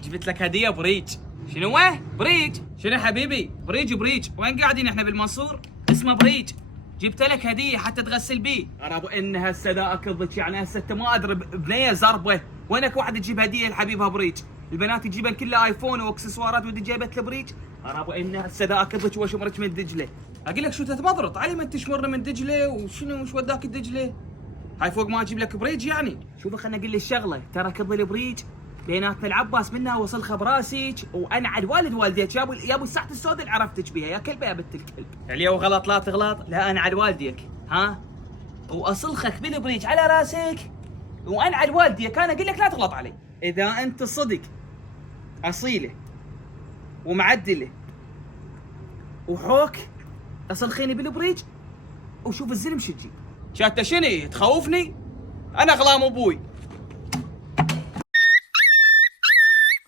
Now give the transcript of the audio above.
جبت لك هديه بريج. شنو هو؟ بريج. شنو حبيبي؟ بريج. وين قاعدين احنا بالمنصور؟ اسمه بريج. جبت لك هديه حتى تغسل بيه. انا ابو ان هسه ذا اكذبك، يعني هسه انت ما ادري بنيه زربه، وينك واحد تجيب هديه لحبيبها بريج؟ البنات يجيبن كلها ايفون واكسسوارات ودي جايبت له بريج. انا ابو ان هسه ذا اكذبك واشمرك من دجله. اقول لك شو تتبضرط علي ما تشمرنا من دجله، وشنو وش وداك الدجله؟ هاي فوق ما اجيب لك بريج يعني. شوف خلنا اقول لك الشغله، ترى كظل البريج بيناتنا العباس منها وصلخه براسك، وانعد والد والديك يا ابو الساعه السوداء اللي عرفتك بيها يا كلبه يا بنت الكلب. اليوم غلط لا تغلط، لا انعد والديك ها، واصلخك بالبريج على راسك، وانعد والديك انا اقول لك لا تغلط علي. اذا انت صدق اصيله ومعدله وحوك اصلخيني بالبريج وشوف الزلم شو تجيب. شاته شني تخوفني؟ انا غلام ابوي